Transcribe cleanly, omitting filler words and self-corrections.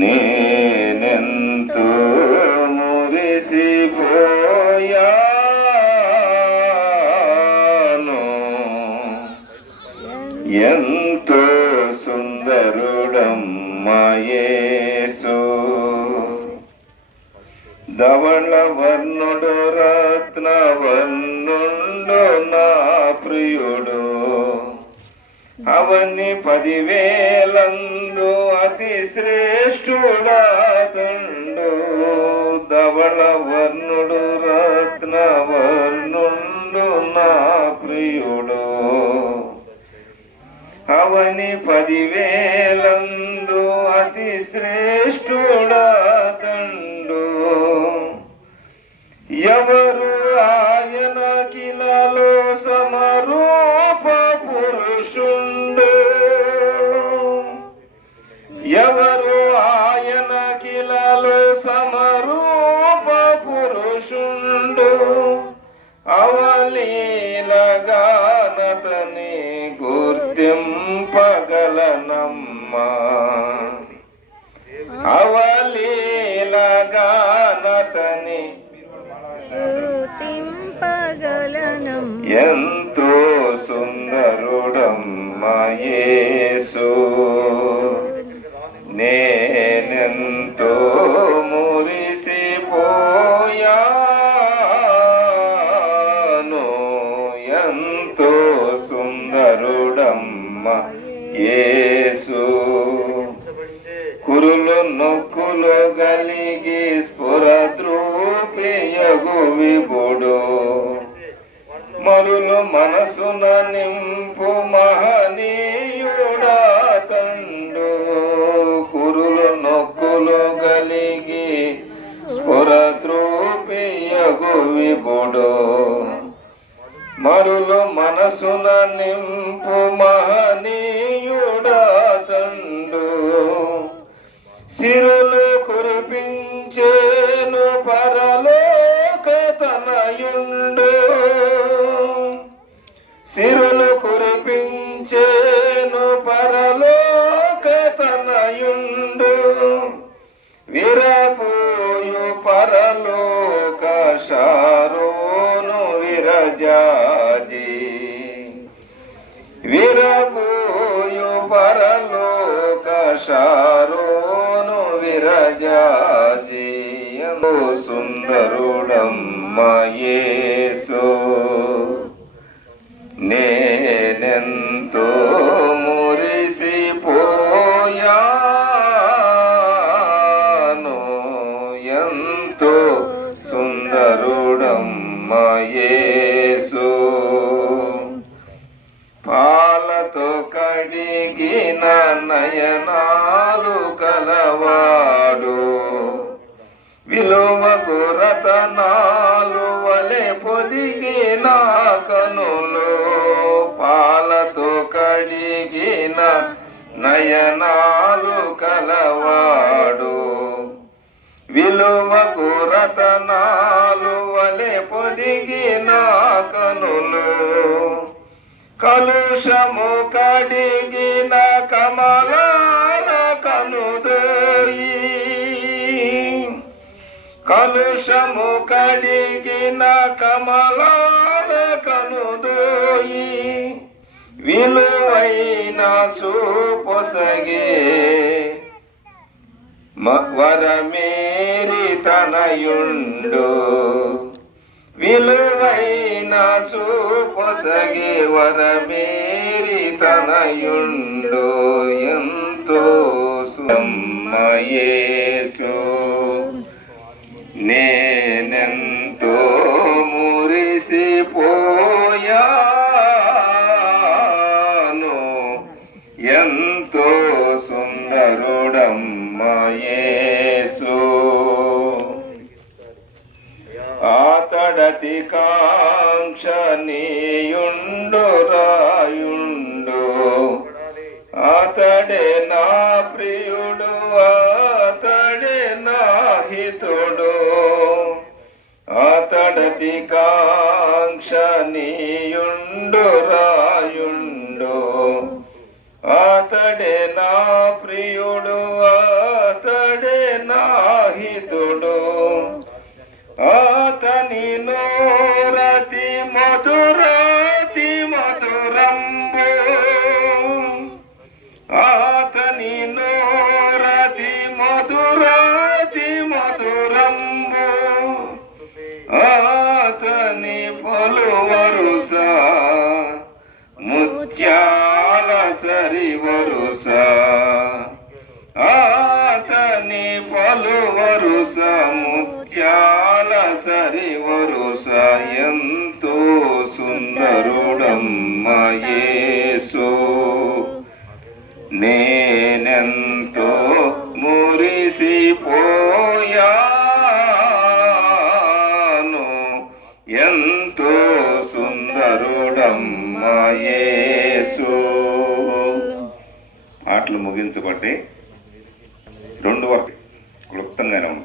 నేనెంతో మురిసిపోయాను, ఎంతో సుందరుడమ్మా యేసు. ధవళ వర్ణుడు రత్నవర్ణుండు నా ప్రియుడు, అవని 10,000 అతి శ్రేష్ఠుడాతండు. ధవళ వర్ణుడు రత్నవర్ణుండు నా ప్రియుడు, అవని 10,000 అతి శ్రేష్ఠుడాతండు. ఎవరు ఆయన కిలలో సమరూప పురుషుండు, ఎవరు ఆయన కిలలో సమరూప పురుషుండు. అవలీలగానతని గుర్తింపగలనమ్మా, అవలీలగానతని ఎంతో సుందరుడమ్మా యేసు. నేనెంతో మురిసిపోయాను, ఎంతో సుందరుడమ్మా యేసు. కురులు నొక్కులు గలిగి స్ఫురద్రూపియగు విభుడు, మరులు మనసున నింపు మహనీయుడాతండు. కురులు నొక్కులు గలిగి స్ఫురద్రూపియగు విభుడు, మరులు మనసున నింపు మహనీయుడాతండు. సిరులు కురిపించేను పరలోక తనయుండు, సిరులు కురిపించేను పరలోక తనయుండు. విరపోయు పరలోక శారోను విరజాజి, విరపోయు పరలోక శారోను విరజాజి. సుందరుడమ్మా యేసు. నేనెంతో మురిసిపోయాను, ఎంతో సుందరుడమ్మా యేసు. పాలతో కడిగిన నయనాలు కలవాడు, విలువకు రతనాలు వలె పొదిగిన కనులు. పాలతో కడిగిన నయనాలు కలవాడు, విలువకు రతనాలు వలె పొదిగిన కనులు. కలుషము కడిగిన కమలాల కనుదోయి, కలుషము కడిగిన కమలాల కనుదోయి. విలువైన చూపొసగే వరమేరి తనయుండు, విలువైన చూపొసగే వరమేరి తనయుండు. ఎంతో సుందరమ్మా యేసు. నేనెంతో మురిసిపోయాను, ఎంతో సుందరుడమ్మా యేసు. ఆతడతి కాంక్షణీయుండు రాయుండు, అతడే నా ప్రియుడు, అతడే నా హితుడు. అతడతి కాంక్షణీయుండు రాయుండు, అతడే నా ప్రియుడు, అతడే ఆతని నోరతి మధురాతి మధురంబు ఆతని పలువరుస ముత్యాల సరి వరుస ఆతని పలువరుస ముత్యాల సరి వరుస ఎంతో సుందరుడమ్మ యేసు నేనెంతో మురిసిపోయాను ఎంతో సుందరుడమ్మ యేసు. మాటలు ముగించబట్టి 2 వరకు క్లుప్తంగానే ఉంటాయి.